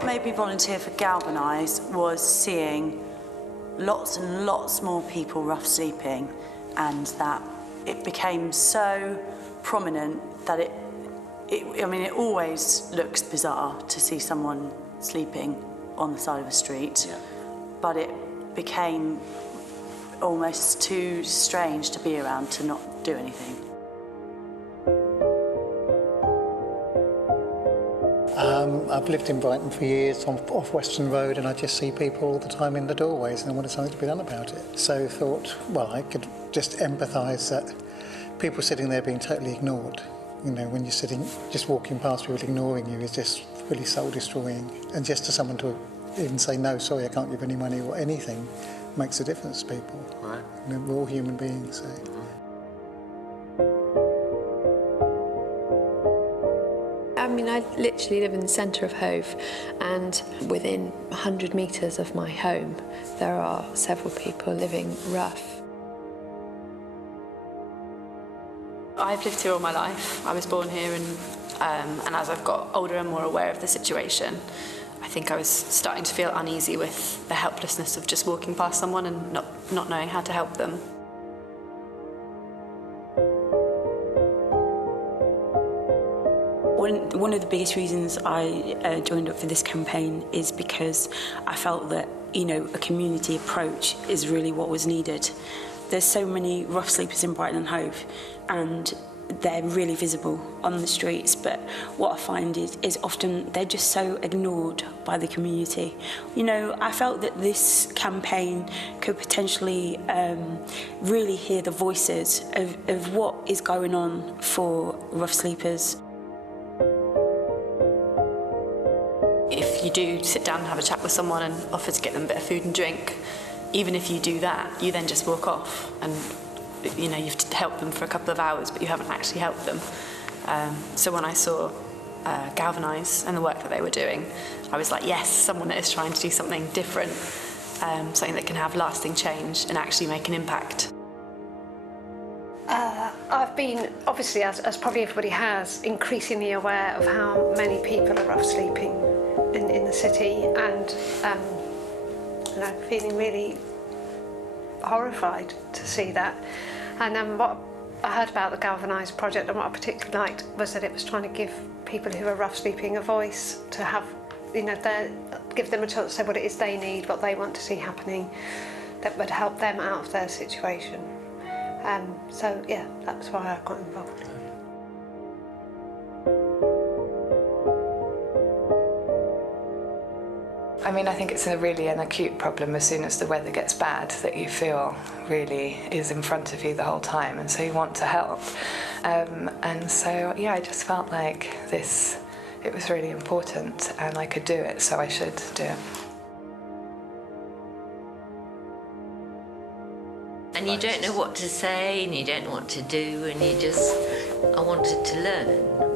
What made me volunteer for Galvanise was seeing lots and lots more people rough sleeping, and that it became so prominent that it always looks bizarre to see someone sleeping on the side of a street, but it became almost too strange to be around to not do anything. I've lived in Brighton for years off Western Road, and I just see people all the time in the doorways, and I wanted something to be done about it. So I thought, well, I could just empathise that people sitting there being totally ignored. You know, when you're sitting, just walking past people ignoring you is just really soul-destroying. And just to someone to even say, no, sorry, I can't give any money or anything, makes a difference to people. Right. You know, we're all human beings, so. I mean, I literally live in the centre of Hove, and within 100 metres of my home, there are several people living rough. I've lived here all my life. I was born here, and as I've got older and more aware of the situation, I think I was starting to feel uneasy with the helplessness of just walking past someone and not knowing how to help them. One of the biggest reasons I joined up for this campaign is because I felt that, you know, a community approach is really what was needed. There's so many rough sleepers in Brighton and Hove, and they're really visible on the streets, but what I find is often they're just so ignored by the community. You know, I felt that this campaign could potentially really hear the voices of what is going on for rough sleepers. If you do sit down and have a chat with someone and offer to get them a bit of food and drink, even if you do that, you then just walk off and, you know, you've helped them for a couple of hours, but you haven't actually helped them. So when I saw Galvanise and the work that they were doing, I was like, yes, someone that is trying to do something different, something that can have lasting change and actually make an impact. I've been, obviously, as probably everybody has, increasingly aware of how many people are rough sleeping in the city, and you know, feeling really horrified to see that. And what I heard about the Galvanise project, and what I particularly liked, was that it was trying to give people who are rough sleeping a voice, to have, you know, give them a chance to say what it is they need, what they want to see happening, that would help them out of their situation. So yeah, that's why I got involved. I mean, I think it's really an acute problem as soon as the weather gets bad, that you feel really is in front of you the whole time, and so you want to help. And so, yeah, I just felt like it was really important, and I could do it, so I should do it. And you don't know what to say, and you don't know what to do, and I wanted to learn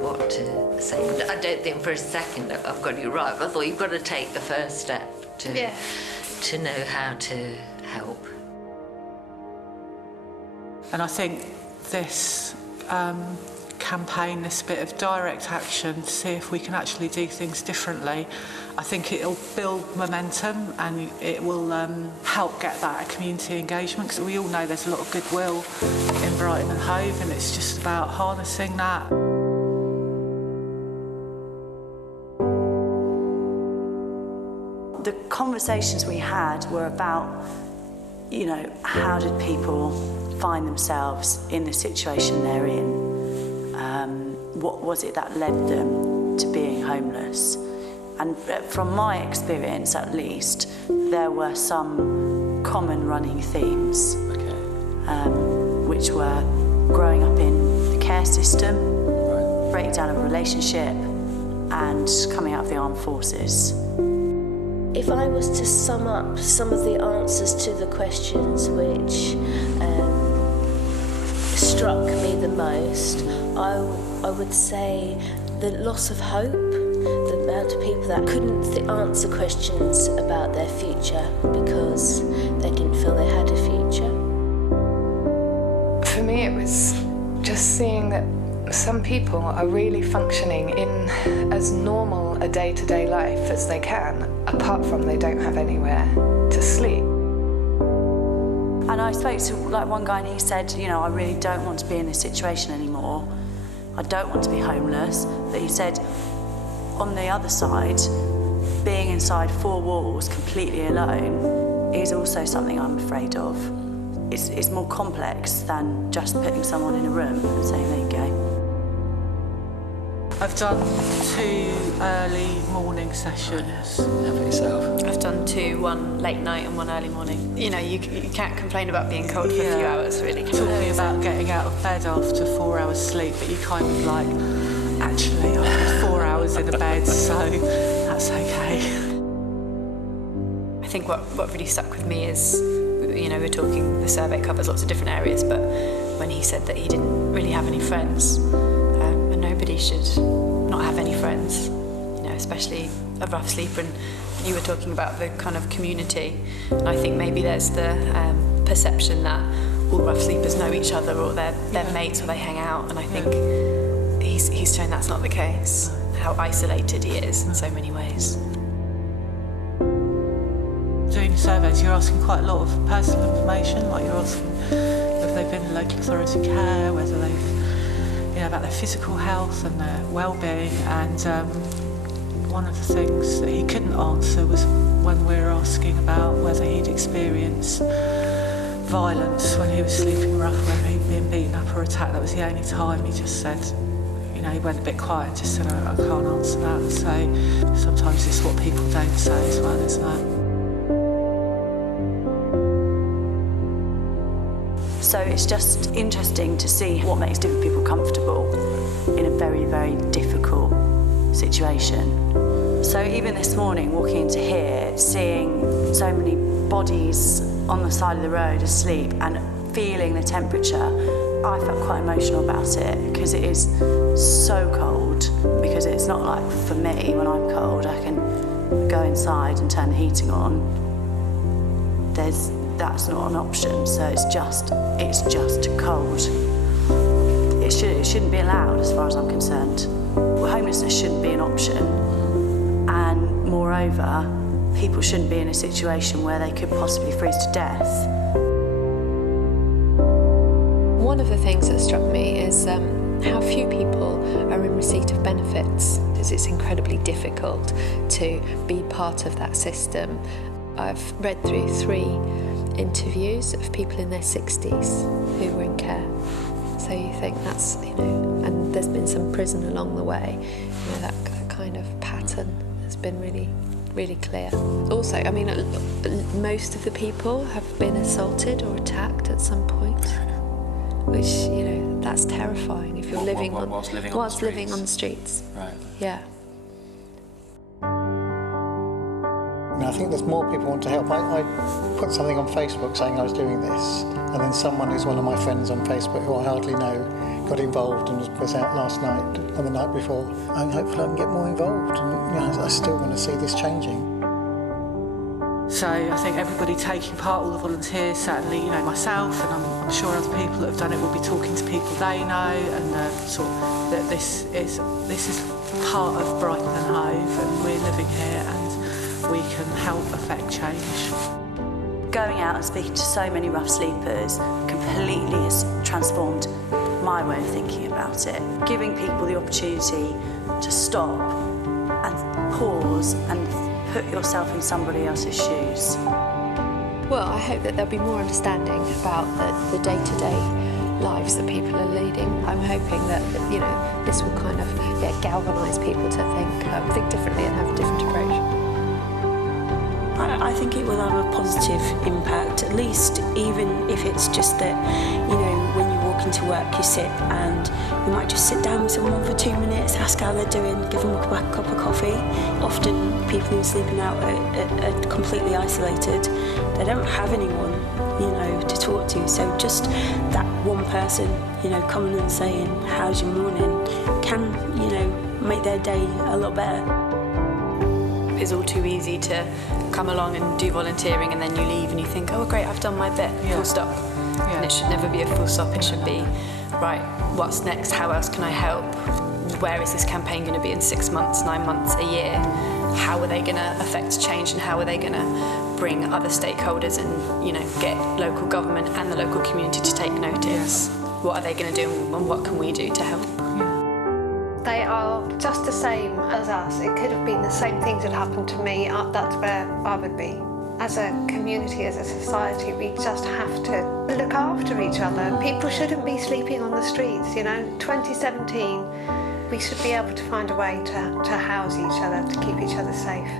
what to say. I don't think for a second that I've got you right, but I thought you've got to take the first step to know how to help. And I think this campaign, this bit of direct action to see if we can actually do things differently, I think it'll build momentum, and it will help get that community engagement, because we all know there's a lot of goodwill in Brighton and Hove, and it's just about harnessing that. The conversations we had were about, you know, how did people find themselves in the situation they're in? What was it that led them to being homeless? And from my experience, at least, there were some common running themes, which were growing up in the care system, breakdown of a relationship, and coming out of the armed forces. If I was to sum up some of the answers to the questions which struck me the most, I would say the loss of hope, the amount of people that couldn't answer questions about their future because they didn't feel they had a future. For me, it was just seeing that some people are really functioning in as normal a day-to-day life as they can, apart from they don't have anywhere to sleep. And I spoke to one guy and he said, you know, I really don't want to be in this situation anymore. I don't want to be homeless. But he said, on the other side, being inside 4 walls completely alone is also something I'm afraid of. It's more complex than just putting someone in a room and saying, there you go. I've done 2 early morning sessions. How about yourself? I've done 2, 1 late night and 1 early morning. You know, you can't complain about being cold for a few hours, really. Talking about getting out of bed after 4 hours sleep, but you kind of like, actually, I had 4 hours in a bed, so that's okay. I think what really stuck with me is, you know, the survey covers lots of different areas, but when he said that he didn't really have any friends, and nobody should not have any friends, you know, especially a rough sleeper. And you were talking about the kind of community, and I think maybe there's the perception that all rough sleepers know each other, or they're mates, or they hang out, and I think he's shown that's not the case, how isolated he is in so many ways. Doing surveys, you're asking quite a lot of personal information, like you're asking whether they've been in local authority care, whether they've, you know, about their physical health and their well-being. And one of the things that he couldn't answer was when we were asking about whether he'd experienced violence when he was sleeping rough, whether he'd been beaten up or attacked. That was the only time he just said, you know, he went a bit quiet and just said, I can't answer that. So sometimes it's what people don't say as well, isn't it? So it's just interesting to see what makes different people comfortable in a very, very difficult situation. So even this morning, walking into here, seeing so many bodies on the side of the road asleep and feeling the temperature, I felt quite emotional about it, because it is so cold. Because it's not like, for me, when I'm cold, I can go inside and turn the heating on. That's not an option, so it's just cold. It shouldn't be allowed, as far as I'm concerned. Well, homelessness shouldn't be an option, and moreover, people shouldn't be in a situation where they could possibly freeze to death. One of the things that struck me is how few people are in receipt of benefits, because it's incredibly difficult to be part of that system. I've read through 3 interviews of people in their 60s who were in care. So you think that's, you know, and there's been some prison along the way, you know, that kind of pattern has been really, really clear. Also, I mean, most of the people have been assaulted or attacked at some point, which, you know, that's terrifying if you're whilst living on the streets. Right. Yeah. I think there's more people want to help. I put something on Facebook saying I was doing this, and then someone who's one of my friends on Facebook, who I hardly know, got involved and was out last night and the night before. And hopefully I can get more involved, and you know, I still want to see this changing. So I think everybody taking part, all the volunteers, certainly, you know, myself, and I'm sure other people that have done it will be talking to people they know, and sort of that this is part of Brighton and Hove, and we're living here, and we can help affect change. Going out and speaking to so many rough sleepers completely has transformed my way of thinking about it. Giving people the opportunity to stop and pause and put yourself in somebody else's shoes. Well, I hope that there'll be more understanding about the day-to-day lives that people are leading. I'm hoping that, you know, this will kind of galvanise people to think differently and have a different approach. I think it will have a positive impact, at least, even if it's just that, you know, when you walk into work, you sit and you might just sit down with someone for 2 minutes, ask how they're doing, give them a cup of coffee. Often people who are sleeping out are completely isolated. They don't have anyone, you know, to talk to. So just that one person, you know, coming and saying, how's your morning, can, you know, make their day a lot better. It's all too easy to come along and do volunteering, and then you leave and you think, oh great, I've done my bit, full stop. And it should never be a full stop, it should be, right, what's next, how else can I help, where is this campaign going to be in 6 months, 9 months, a year, how are they going to affect change, and how are they going to bring other stakeholders and, you know, get local government and the local community to take notice. What are they going to do, and what can we do to help? They are just the same as us. It could have been the same things that happened to me. That's where I would be. As a community, as a society, we just have to look after each other. People shouldn't be sleeping on the streets, you know. 2017, we should be able to find a way to house each other, to keep each other safe.